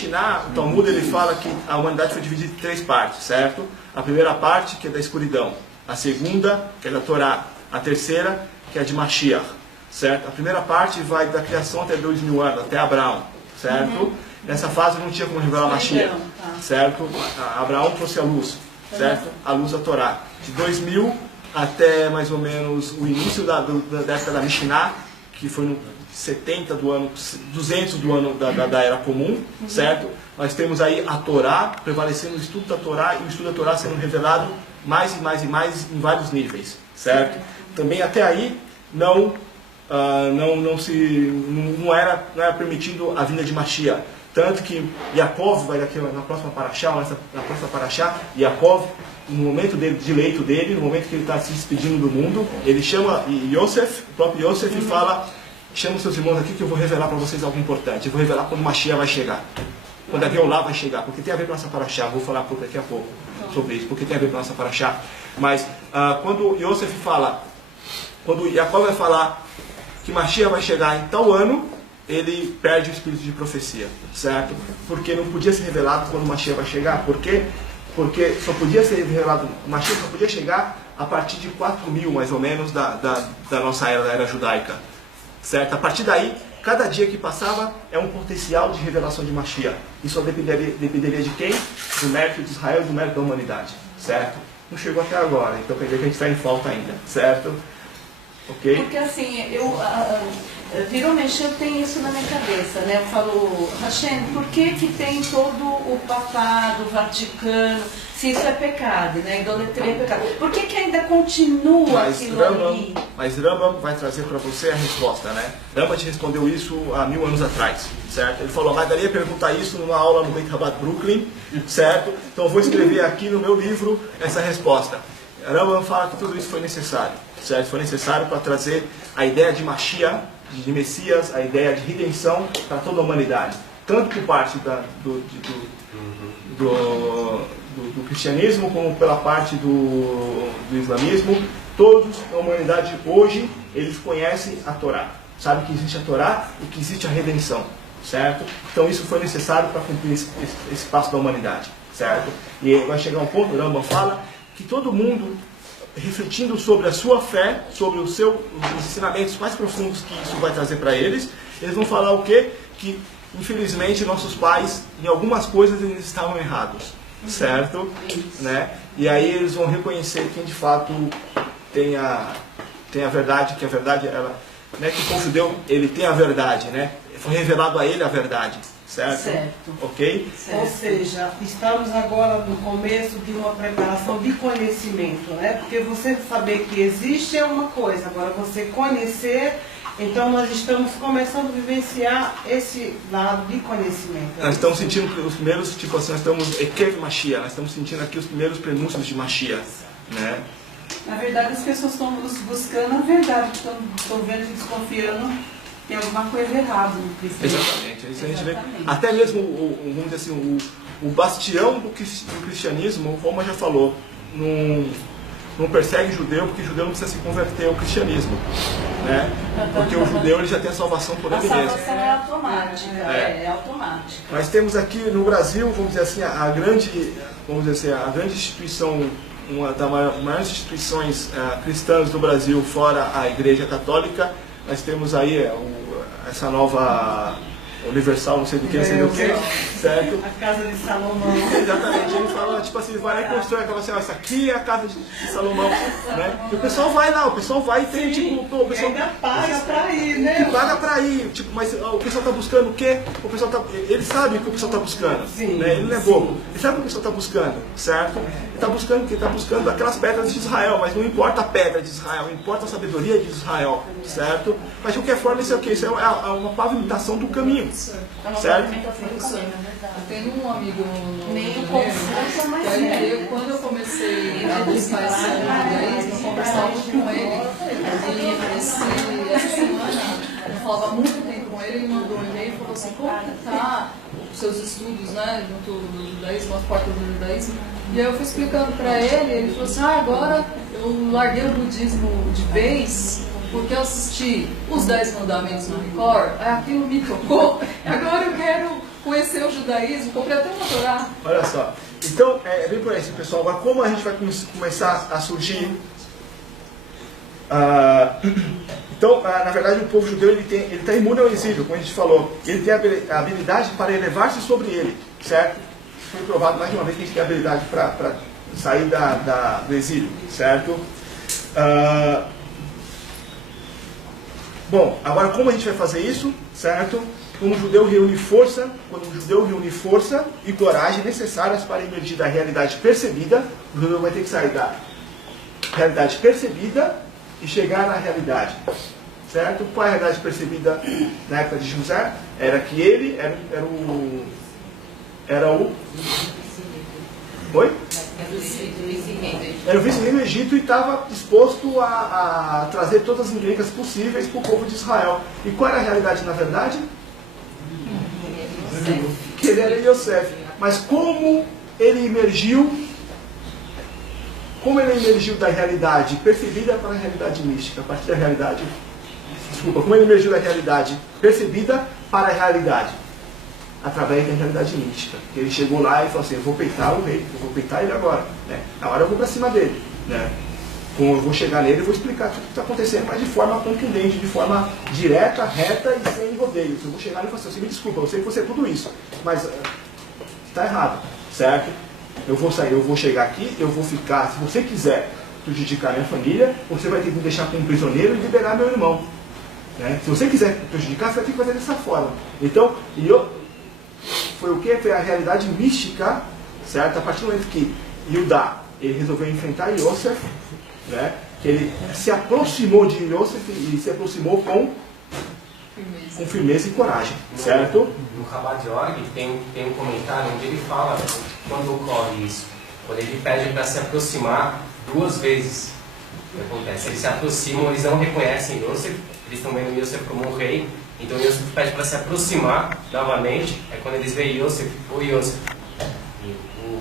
Mishnah, o Talmud, ele fala que a humanidade foi dividida em 3 partes, certo? A primeira parte, que é da escuridão. A segunda, que é da Torá. A terceira, que é de Mashiach, certo? A primeira parte vai da criação até 2000 anos, até Abraão, certo? Nessa fase não tinha como revelar Mashiach, certo? Abraão trouxe a luz, certo? A luz da Torá. De 2000 até mais ou menos o início da época da Mishnah, que foi no 70 do ano, 200 do ano da Era Comum, certo? Nós temos aí a Torá, prevalecendo o estudo da Torá, e o estudo da Torá sendo revelado mais e mais e mais em vários níveis, certo? Também até aí não era permitido a vinda de Mashiach. Tanto que Yaakov, vai daqui na próxima paraxá, Yaakov, no momento de leito dele, no momento que ele está se despedindo do mundo, ele chama Yosef, o próprio Yosef, e fala: chama os seus irmãos aqui que eu vou revelar para vocês algo importante. Eu vou revelar quando Mashiach vai chegar. Quando a Geulah vai chegar, porque tem a ver com essa paraxá. Vou falar daqui a pouco sobre isso, porque tem a ver com essa paraxá. Mas quando Yosef fala, quando Yaakov vai falar que Mashiach vai chegar em tal ano, ele perde o espírito de profecia, certo? Porque não podia ser revelado quando Mashiach vai chegar. Por quê? Porque só podia ser revelado, Mashiach só podia chegar a partir de 4000, mais ou menos, da nossa era, da era judaica, certo? A partir daí, cada dia que passava é um potencial de revelação de Mashiach. Isso só dependeria de quem? Do mérito de Israel e do mérito da humanidade, certo? Não chegou até agora, então quer dizer que a gente está em falta ainda, certo? Ok? Porque assim, virou-mexe, eu tenho isso na minha cabeça, né? Eu falo: Hashem, por que tem todo o papado, o Vaticano, se isso é pecado, né? Idolatria é pecado? Por que ainda continua aquilo ali? Mas Rambam vai trazer para você a resposta, né? Rambam te respondeu isso há 1000 anos atrás, certo? Ele falou: mas daria perguntar isso numa aula no Beit Rabat Brooklyn, certo? Então eu vou escrever aqui no meu livro essa resposta. Rambam fala que tudo isso foi necessário, certo? Foi necessário para trazer a ideia de Mashiach, de Messias, a ideia de redenção para toda a humanidade. Tanto por parte do cristianismo, como pela parte do islamismo. Todos, a humanidade hoje, eles conhecem a Torá. Sabem que existe a Torá e que existe a redenção, certo? Então isso foi necessário para cumprir esse passo da humanidade, certo? E vai chegar um ponto, o Rambam fala, que todo mundo, refletindo sobre a sua fé, sobre os ensinamentos mais profundos que isso vai trazer para eles, eles vão falar o quê? Que, infelizmente, nossos pais, em algumas coisas, eles estavam errados, certo? Né? E aí eles vão reconhecer quem, de fato, tem a verdade, que a verdade, ela, né, que o povo judeu, ele tem a verdade, né? Foi revelado a ele a verdade. Certo? Certo. Ok? Certo. Ou seja, estamos agora no começo de uma preparação de conhecimento, né? Porque você saber que existe é uma coisa, agora você conhecer, então nós estamos começando a vivenciar esse lado de conhecimento. Nós estamos sentindo os primeiros, tipo assim, nós estamos Ekev Mashiach, nós estamos sentindo aqui os primeiros prenúncios de Mashiach, né? Na verdade, as pessoas estão buscando a verdade, estão vendo e desconfiando. Tem alguma coisa errada no cristianismo. Exatamente. Isso a gente vê. Até mesmo, vamos dizer assim, o bastião do cristianismo, como já falou, não persegue judeu, porque judeu não precisa se converter ao cristianismo, né? Porque o judeu ele já tem a salvação por ele mesmo. A salvação é automática, é automática. Nós temos aqui no Brasil, vamos dizer assim, a grande instituição, uma das maiores instituições cristãs do Brasil, fora a Igreja Católica. Nós temos aí essa nova Universal, não sei do que, não sei do que, certo? A casa de Salomão. Exatamente, ele fala, tipo assim, vai lá e constrói aquela assim, ó, essa aqui é a casa de Salomão, né? E o pessoal vai lá, o pessoal vai e tem, tipo, o pessoal ainda paga pra ir, né? Que paga pra ir, tipo, mas o pessoal tá buscando o quê? O pessoal tá, ele sabe o que o pessoal tá buscando, sim, né? Ele não é bobo, ele sabe o que o pessoal tá buscando, certo? Ele tá buscando o quê? Ele tá buscando aquelas pedras de Israel, mas não importa a pedra de Israel, importa a sabedoria de Israel, certo? Mas de qualquer forma, isso é o quê? Isso é uma pavimentação do caminho, certo? Eu tenho um amigo meio confuso, mas quando eu comecei a buscar esse judaísmo, eu conversava muito com ele. E essa semana, eu falava muito tempo com ele, ele mandou um e-mail e falou assim: como que tá os seus estudos, né, junto do judaísmo, as portas do judaísmo? E aí eu fui explicando para ele, ele falou assim: agora eu larguei o budismo de vez, porque eu assisti os 10 mandamentos no Record, aquilo me tocou, agora eu quero conhecer o judaísmo, comprei até uma Torá. Olha só. Então, é bem por aí, pessoal. Agora, como a gente vai começar a surgir... Então, na verdade, o povo judeu ele está imune ao exílio, como a gente falou. Ele tem a habilidade para elevar-se sobre ele, certo? Foi provado mais de uma vez que a gente tem a habilidade para sair do exílio, certo? Bom, agora como a gente vai fazer isso, certo? Quando um judeu reúne força e coragem necessárias para emergir da realidade percebida, o judeu vai ter que sair da realidade percebida e chegar na realidade, certo? Qual é a realidade percebida na época de José? Era que ele era o Oi? Era o vice-rei do Egito e estava disposto a trazer todas as encrencas possíveis para o povo de Israel. E qual era a realidade na verdade? Que ele era Yosef. Mas como ele emergiu da realidade percebida para a realidade mística, a partir da realidade... Desculpa, como ele emergiu da realidade percebida para a realidade? Através da realidade mística. Ele chegou lá e falou assim, eu vou peitar o rei, eu vou peitar ele agora. Né? Na hora eu vou para cima dele. Né? Como eu vou chegar nele, eu vou explicar tudo o que está acontecendo, mas de forma contundente, de forma direta, reta e sem rodeios. Eu vou chegar nele e falar assim, me desculpa, eu sei que você é tudo isso, mas está errado, certo? Eu vou sair, eu vou chegar aqui, eu vou ficar, se você quiser prejudicar minha família, você vai ter que me deixar como prisioneiro e liberar meu irmão. Né? Se você quiser prejudicar, você vai ter que fazer dessa forma. Então, foi o que? Foi a realidade mística, certo? A partir do momento que Judá, ele resolveu enfrentar Yosef, né? Que ele se aproximou de Yosef e se aproximou com firmeza e coragem, certo? No Chabad Org tem um comentário onde ele fala quando ocorre isso. Quando ele pede para se aproximar 2 vezes. O que acontece? Eles se aproximam, eles não reconhecem Yosef, eles estão vendo Yosef como um rei. Então Yosef pede para se aproximar novamente. É quando eles veem Yosef, o Yosef, o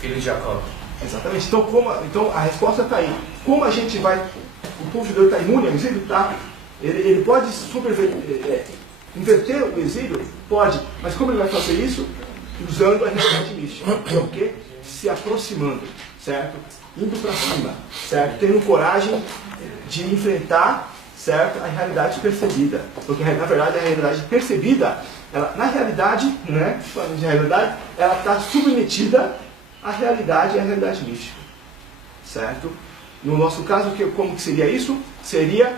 filho de Jacó. Exatamente. Então a resposta está aí. Como a gente vai... O povo judeu está imune ao exílio? Tá. Ele pode inverter o exílio? Pode. Mas como ele vai fazer isso? Usando a realidade mística. Que é o quê? Se aproximando. Certo? Indo para cima. Certo? Tendo coragem de enfrentar, certo? A realidade percebida. Porque, na verdade, a realidade percebida, na realidade, né? Falando de realidade, ela está submetida à realidade e à realidade mística. Certo? No nosso caso, como que seria isso? Seria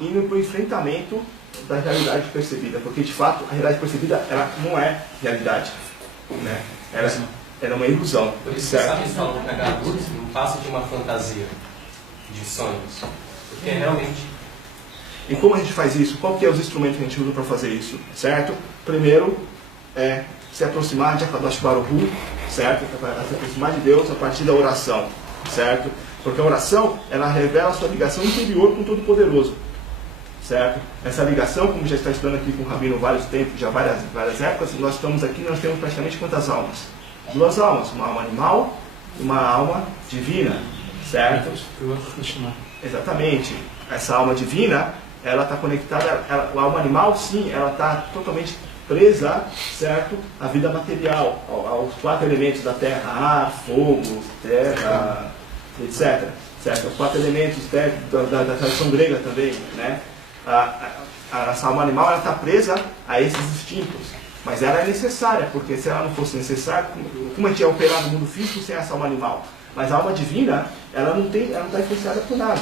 indo para o enfrentamento da realidade percebida. Porque, de fato, a realidade percebida, ela não é realidade. Né? Ela é uma ilusão. Por isso, sabe, eles falam que a Galut não passa de uma fantasia, de sonhos. Porque realmente... E como a gente faz isso? Qual que é os instrumentos que a gente usa para fazer isso? Certo? Primeiro, se aproximar de Akadosh Baruch Hu, certo? Se aproximar de Deus a partir da oração, certo? Porque a oração, ela revela a sua ligação interior com o Todo-Poderoso, certo? Essa ligação, como já está estudando aqui com o Rabino vários tempos, já várias épocas, nós estamos aqui, nós temos praticamente quantas almas? 2 almas, uma alma animal e uma alma divina, certo? Exatamente. Essa alma divina, ela está conectada, a alma animal, sim, ela está totalmente presa, certo? À vida material, aos 4 elementos da terra, ar, fogo, terra, etc. Certo? Os 4 elementos da tradição grega também, né? Essa alma animal, ela está presa a esses instintos, mas ela é necessária, porque se ela não fosse necessária, como a gente ia operar no mundo físico sem essa alma animal? Mas a alma divina, ela não está influenciada por nada.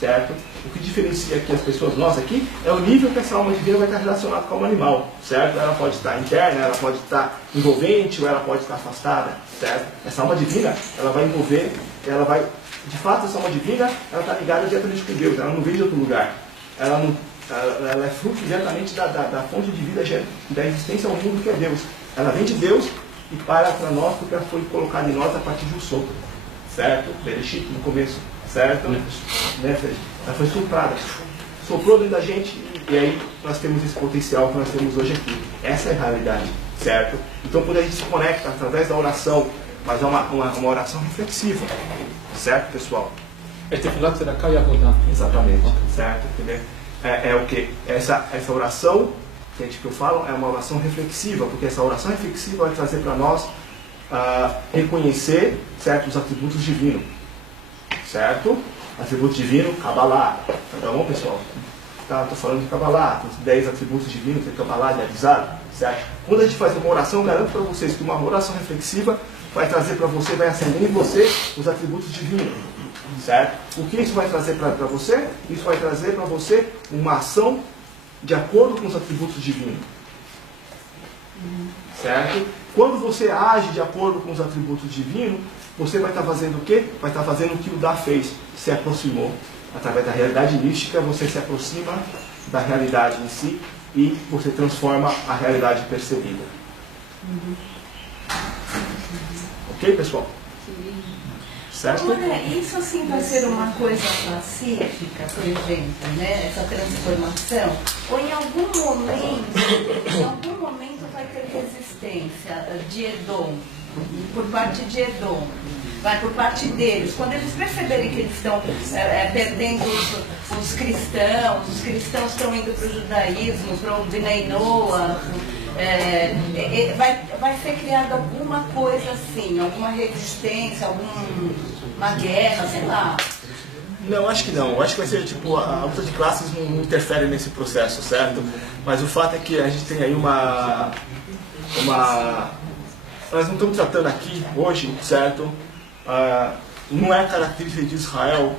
Certo? O que diferencia aqui as pessoas, nós aqui, é o nível que essa alma divina vai estar relacionada com a alma animal, certo? Ela pode estar interna, ela pode estar envolvente ou ela pode estar afastada, certo? Essa alma divina, ela vai envolver, de fato, essa alma divina, ela está ligada diretamente com Deus, ela não vem de outro lugar. Ela é fruto diretamente da fonte de vida, da existência ao mundo que é Deus. Ela vem de Deus e para nós porque ela foi colocada em nós a partir de um sopro, certo? Bereshit no começo. Certo? Né? Ela foi soprada. Soprou dentro da gente e aí nós temos esse potencial que nós temos hoje aqui. Essa é a realidade. Certo? Então quando a gente se conecta através da oração, mas é uma oração reflexiva. Certo, pessoal? Exatamente. Certo? Entendeu? É o que? Essa oração que eu falo é uma oração reflexiva, porque essa oração reflexiva vai trazer para nós reconhecer certos atributos divinos, certo? Atributo divino, Kabbalah, tá bom, pessoal? Estou falando de Kabbalah, os 10 atributos divinos, tem Kabbalah, de avisar, certo? Quando a gente faz uma oração, garanto para vocês que uma oração reflexiva vai trazer para você, vai acender em você os atributos divinos, certo? O que isso vai trazer para você? Isso vai trazer para você uma ação de acordo com os atributos divinos, certo? Quando você age de acordo com os atributos divinos, você vai estar fazendo o quê? Vai estar fazendo o que o Dá fez, se aproximou. Através da realidade mística, você se aproxima da realidade em si e você transforma a realidade percebida. Ok, pessoal? Certo? Olha, isso assim vai ser uma coisa pacífica, por exemplo, né? Essa transformação? Ou em algum momento vai ter resistência de Edom, por parte de Edom, vai por parte deles. Quando eles perceberem que eles estão perdendo os cristãos estão indo para o judaísmo, para o Bnei Noach, vai ser criada alguma coisa assim, alguma resistência, alguma guerra, sei lá. Não, acho que não. Eu acho que vai ser tipo, a luta de classes não interfere nesse processo, certo? Mas o fato é que a gente tem aí nós não estamos tratando aqui hoje, certo? Não é característica de Israel,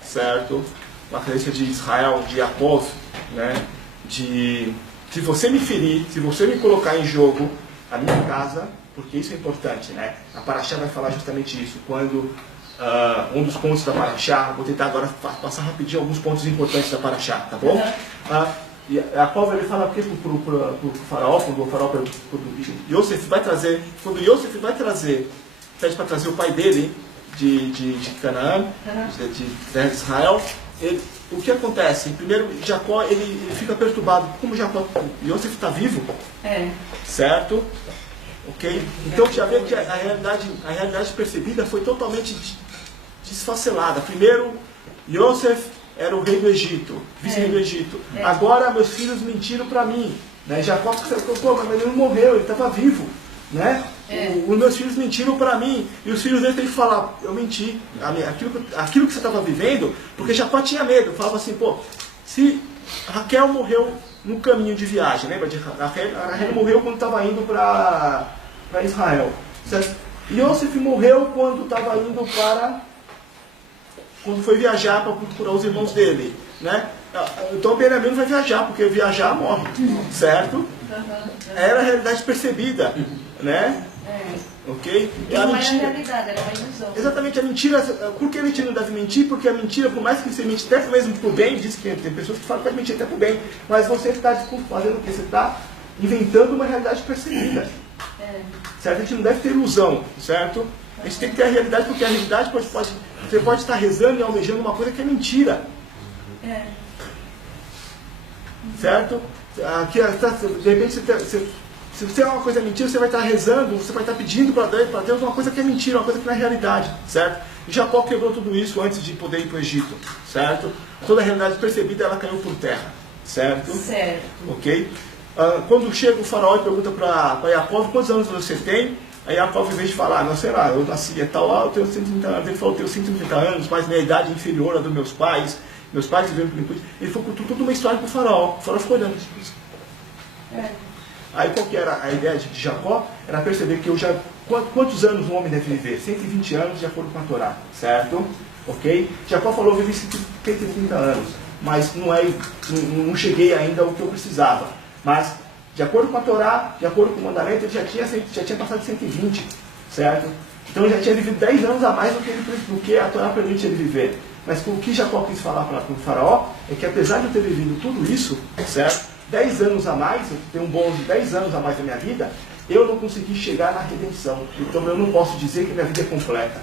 certo? Uma característica de Israel, de Yaakov, né? Se você me ferir, se você me colocar em jogo a minha casa, porque isso é importante, né? A Paraxá vai falar justamente isso. Quando um dos pontos da Paraxá, vou tentar agora passar rapidinho alguns pontos importantes da Paraxá, tá bom? Yaakov ele fala aqui para o faraó, quando o faraó para Yosef vai trazer, quando Yosef vai trazer, pede para trazer o pai dele de Canaã, de Israel, o que acontece? Primeiro, Jacó ele fica perturbado. Como Yosef está vivo, certo? Ok? Então já vê que a realidade percebida foi totalmente desfacelada. Primeiro, Yosef era o rei do Egito, vice-rei do Egito. Agora meus filhos mentiram para mim. Né? Jacó falou, mas ele não morreu, ele estava vivo. Né? Os meus filhos mentiram para mim. E os filhos dele têm que falar, eu menti. Aquilo que você estava vivendo, porque Jacó tinha medo. Falava assim, se Raquel morreu no caminho de viagem, lembra de Raquel morreu quando estava indo para Israel. Certo? Yosef morreu quando estava indo quando foi viajar para procurar os irmãos dele, né? Então Benjamim não vai viajar, porque viajar morre, certo? Era a realidade percebida, né? Ok? Não era a realidade, era uma ilusão. Exatamente, a mentira. Por que a gente não deve mentir? Porque a mentira, por mais que você mente até mesmo para o bem, diz que tem pessoas que falam que pode mentir até para o bem, mas você está fazendo o que? Você está inventando uma realidade percebida. Certo? A gente não deve ter ilusão, certo? A gente tem que ter a realidade, porque a realidade você pode estar rezando e almejando uma coisa que é mentira. Certo? De repente, se você é uma coisa mentira, você vai estar rezando, você vai estar pedindo para Deus uma coisa que é mentira, uma coisa que não é realidade. Certo? E Jacó quebrou tudo isso antes de poder ir para o Egito. Certo? Toda a realidade percebida, ela caiu por terra. Certo? Certo. Ok? Quando chega o faraó e pergunta para Yaakov, quantos anos você tem? Aí Yaakov, em vez de falar, não, sei lá, eu nasci eu tenho 130 anos. Ele falou, eu tenho 130 anos, mas minha idade é inferior à dos meus pais. Meus pais viveram por ele foi contou toda uma história para o faraó. O faraó ficou olhando. Aí qual que era a ideia de Jacó? Era perceber que quantos anos um homem deve viver? 120 anos de acordo com a Torá, certo? Ok? Jacó falou, eu vivi 130 anos, mas não cheguei ainda ao que eu precisava. Mas, de acordo com a Torá, de acordo com o mandamento, ele já tinha passado de 120, certo? Então ele já tinha vivido 10 anos a mais do que a Torá permite ele viver. Mas o que Jacó quis falar para o faraó é que apesar de eu ter vivido tudo isso, certo? 10 anos a mais, eu tenho um bônus de 10 anos a mais da minha vida, eu não consegui chegar na redenção. Então eu não posso dizer que minha vida é completa.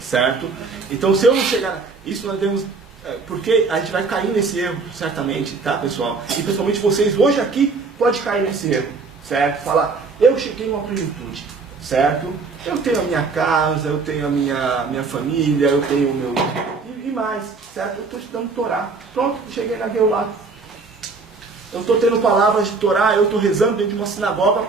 Certo? Então se eu não chegar... Isso nós devemos... Porque a gente vai cair nesse erro, certamente, tá, pessoal? E principalmente vocês hoje aqui podem cair nesse erro, certo? Falar, eu cheguei numa plenitude, certo? Eu tenho a minha casa, eu tenho a minha família, eu tenho o meu... E mais, certo? Eu estou estudando Torá. Pronto, cheguei na Geulah. eu estou tendo palavras de Torá, eu estou rezando dentro de uma sinagoga,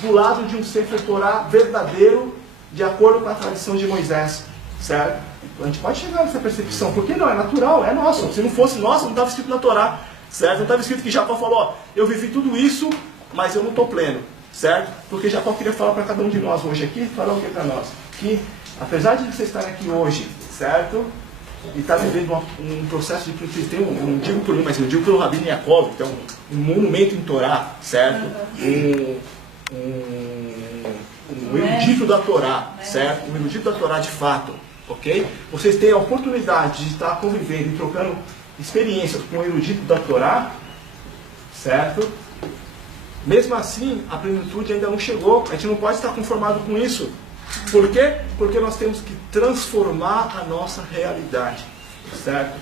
do lado de um Sefer Torá verdadeiro, de acordo com a tradição de Moisés, certo? A gente pode chegar nessa percepção, porque não, é natural, é nosso. Se não fosse nosso, não estava escrito na Torá, certo? Não estava escrito que Jacó falou, ó, eu vivi tudo isso, mas eu não estou pleno, certo? Porque Jacó queria falar para cada um de nós hoje aqui, falar o que para nós? Que, apesar de você estar aqui hoje, certo? E está vivendo um processo de plenitude, tem não digo por mim, mas eu digo pelo Rabino Yaakov, então um monumento em Torá, certo? Um erudito da Torá, certo? Um erudito da Torá de fato, ok? Vocês têm a oportunidade de estar convivendo e trocando experiências com o erudito da Torá, certo? Mesmo assim, a plenitude ainda não chegou, a gente não pode estar conformado com isso. Por quê? Porque nós temos que transformar a nossa realidade, certo?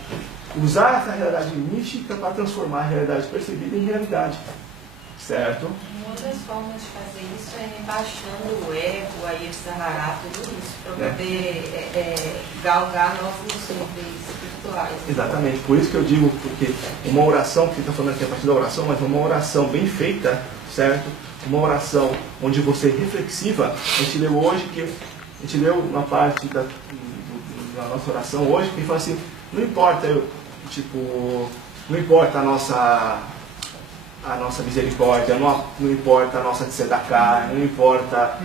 Usar essa realidade mística para transformar a realidade percebida em realidade, certo? Uma das formas de fazer isso é rebaixando o ego, a Yetzirah, tudo isso, para poder galgar novos níveis espirituais. Exatamente, por isso que eu digo, porque uma oração, que você está falando aqui a partir da oração, mas uma oração bem feita, certo? Uma oração onde você é reflexiva, a gente leu hoje, a gente leu uma parte da nossa oração hoje, que fala assim, não importa, não importa a nossa misericórdia, não importa a nossa tzedakah, não importa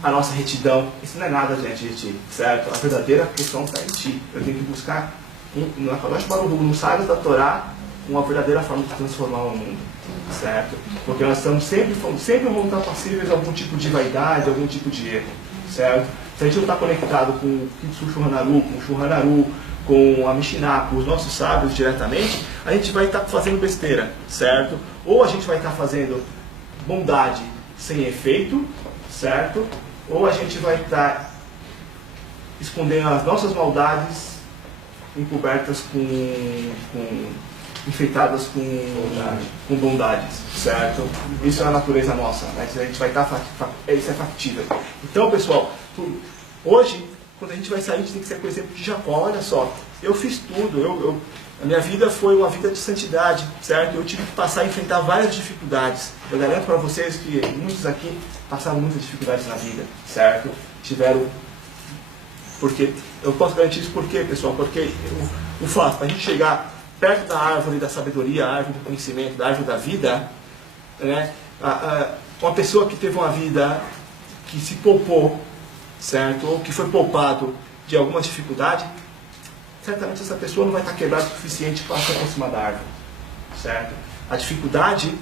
a nossa retidão, isso não é nada diante de ti, certo? A verdadeira questão está em ti. Eu tenho que buscar, nos sábios da Torá, uma verdadeira forma de transformar o mundo, certo? Porque nós estamos sempre vamos estar passíveis a algum tipo de vaidade, algum tipo de erro, certo? Se a gente não está conectado com o Kitsu Shulhanaru, com o Shulhanaru, com a Mishnah, com os nossos sábios diretamente, a gente vai estar fazendo besteira, certo? Ou a gente vai estar fazendo bondade sem efeito, certo? Ou a gente vai estar escondendo as nossas maldades encobertas enfeitadas com bondades, certo? Isso é a natureza nossa, né? A gente vai estar, isso é factível. Então, pessoal, hoje, quando a gente vai sair, a gente tem que ser, por exemplo, de Jacó. Olha só, eu fiz tudo, a minha vida foi uma vida de santidade, certo? Eu tive que passar a enfrentar várias dificuldades. Eu garanto para vocês que muitos aqui passaram muitas dificuldades na vida, certo? Porque eu posso garantir isso por quê, pessoal? Porque o fato, para a gente chegar perto da árvore da sabedoria, a árvore do conhecimento, da árvore da vida, né? Uma pessoa que teve uma vida que se poupou, certo? Ou que foi poupado de alguma dificuldade, certamente essa pessoa não vai estar quebrada o suficiente para se aproximar da árvore, certo? A dificuldade,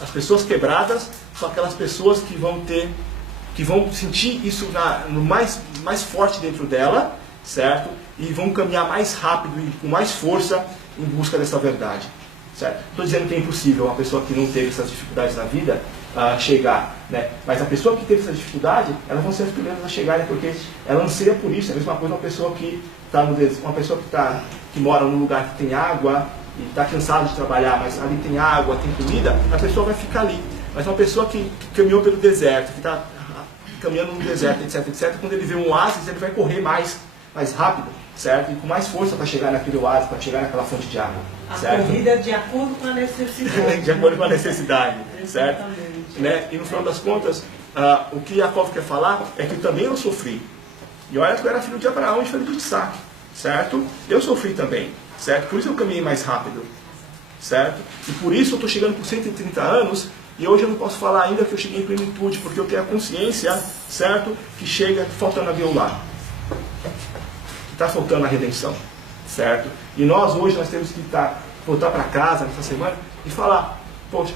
as pessoas quebradas, são aquelas pessoas que vão sentir isso no mais forte dentro dela, certo? E vão caminhar mais rápido e com mais força em busca dessa verdade, certo? Estou dizendo que é impossível uma pessoa que não teve essas dificuldades na vida chegar, né? Mas a pessoa que teve essa dificuldade, elas vão ser as primeiras a chegarem, porque ela anseia por isso. É a mesma coisa uma pessoa que está uma pessoa que mora num lugar que tem água e está cansada de trabalhar, mas ali tem água, tem comida, a pessoa vai ficar ali. Mas uma pessoa que caminhou pelo deserto, que está caminhando no deserto, etc, quando ele vê um oásis, ele vai correr mais rápido, certo? E com mais força para chegar naquele oásis, para chegar naquela fonte de água, certo? A corrida é de acordo com a necessidade. De acordo com a necessidade, certo? Né? E no final das contas, o que Yaakov quer falar é que também eu sofri. E olha que eu era filho de Abraão e filho de Isaac, certo? Eu sofri também, certo? Por isso eu caminhei mais rápido, certo? E por isso eu estou chegando com 130 anos e hoje eu não posso falar ainda que eu cheguei em plenitude, porque eu tenho a consciência, certo? Que chega faltando a Beulah. Está faltando a redenção, certo? E nós hoje temos que voltar para casa nessa semana e falar, poxa,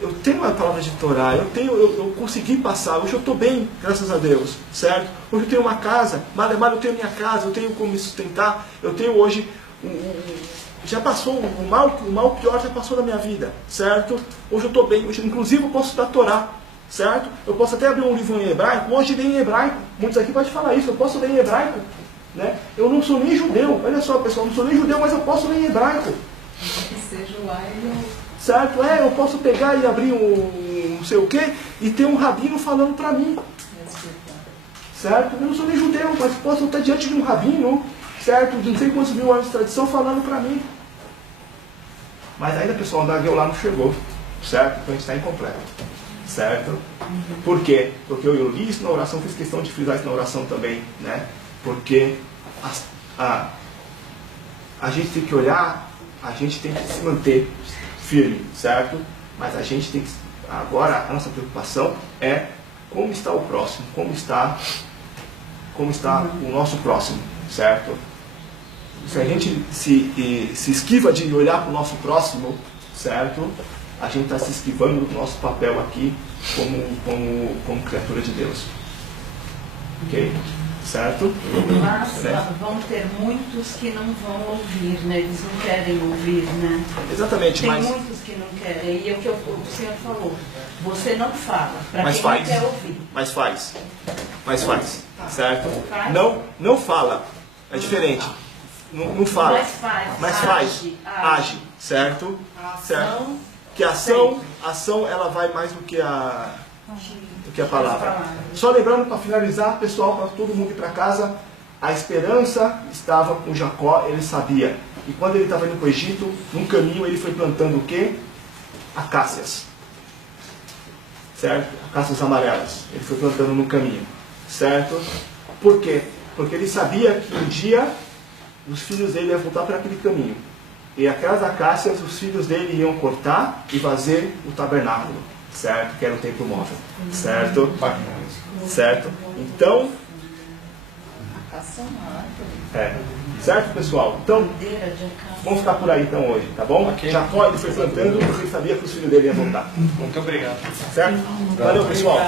eu tenho uma palavra de Torá, eu consegui passar, hoje eu estou bem, graças a Deus, certo? Hoje eu tenho uma casa, eu tenho minha casa, eu tenho como me sustentar, eu tenho hoje, já passou, o mal pior já passou da minha vida, certo? Hoje eu estou bem, hoje inclusive eu posso estudar Torá, certo? Eu posso até abrir um livro em hebraico, hoje ler em hebraico, muitos aqui podem falar isso, eu posso ler em hebraico, né? Eu não sou nem judeu, olha só pessoal, eu não sou nem judeu, mas eu posso ler em hebraico. Que seja o ai, certo? Eu posso pegar e abrir não sei o quê e ter um rabino falando para mim, certo? Eu não sou nem judeu, mas posso estar diante de um rabino, certo? De não sei quantos mil anos de tradição falando para mim. mas ainda o pessoal da Gueu lá não chegou, certo? Então a gente está incompleto, certo? Por quê? Porque eu li isso na oração, fiz questão de frisar isso na oração também, né? Porque a gente tem que olhar, a gente tem que se manter firme, certo? Mas a gente tem que, agora a nossa preocupação é como está o próximo, como está o nosso próximo, certo? Se a gente se esquiva de olhar para o nosso próximo, certo? A gente está se esquivando do nosso papel aqui como criatura de Deus. Ok? Certo? Mas vão ter muitos que não vão ouvir, né? Eles não querem ouvir, né? Exatamente, Tem mas... muitos que não querem. E é o que o senhor falou. Você não fala, para Mas quem faz. não quer ouvir. Mas faz. Certo? Faz. Não fala. É diferente. Não fala. Mas faz. Age. Certo? Certo? Que a ação ela vai mais do que a palavra. Só lembrando, para finalizar, pessoal, para todo mundo ir para casa, a esperança estava com Jacó, ele sabia. E quando ele estava indo para o Egito, num caminho ele foi plantando o quê? Acácias. Certo? Acácias amarelas. Ele foi plantando no caminho. Certo? Por quê? Porque ele sabia que um dia os filhos dele iam voltar para aquele caminho. E aquelas acácias, os filhos dele iam cortar e fazer o tabernáculo. Certo? Que era o templo móvel. Certo? Certo? Então... Certo, pessoal? Então, vamos ficar por aí então hoje, tá bom? Okay. Jacó ele foi plantando porque ele sabia que os filhos dele iam voltar. Muito obrigado. Certo? Valeu, pessoal.